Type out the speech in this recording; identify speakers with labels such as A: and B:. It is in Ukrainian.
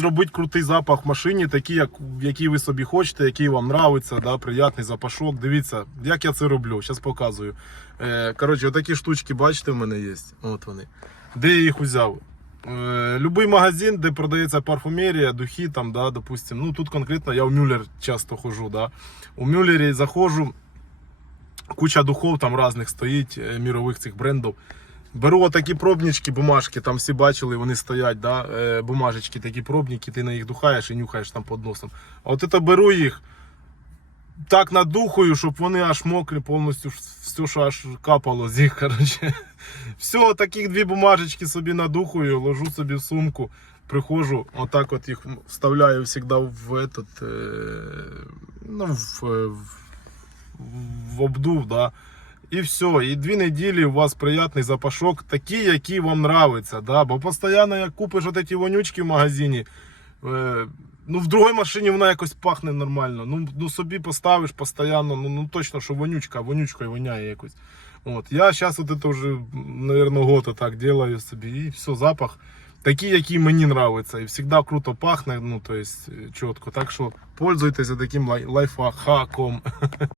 A: Зробити крутий запах в машині, такий, як, який ви собі хочете, який вам нравиться, да, приятний запашок. Дивіться, як я це роблю. Зараз показую. Е, коротше, отакі штучки, бачите, в мене є. От вони. Де я їх узяв? Е, любий магазин, де продається парфумерія, духи, там, да, допустим. Ну тут конкретно я в Мюллер часто хожу. Да. У Мюллері заходжу, куча духов там різних стоїть, е, мірових цих брендів. Беру отакі пробнички, бумажки, там всі бачили, вони стоять, да, е, бумажечки, такі пробники, ти на їх духаєш і нюхаєш там під носом. А от це беру їх, так надухаю, щоб вони аж мокрі, повністю все, що аж капало з них. Коротше. Все, таких дві бумажечки собі надухаю, ложу собі в сумку, приходжу, отак от їх вставляю завжди в этот, е, ну, в, е, в, в обдув, да. І все, і дві неділі у вас приятний запашок, такий, який вам нравиться. Да? Бо постійно, як купиш от ці вонючки в магазині, е, ну в другій машині вона якось пахне нормально. Ну, ну собі поставиш постійно, ну, ну точно, що вонючка, а вонючкою воняє якось. От. Я зараз от це вже, мабуть, год так делаю собі, і все, запах такий, який мені нравиться. І завжди круто пахне, ну, то есть, чітко. Так що пользуйтесь таким лай- лайфхаком.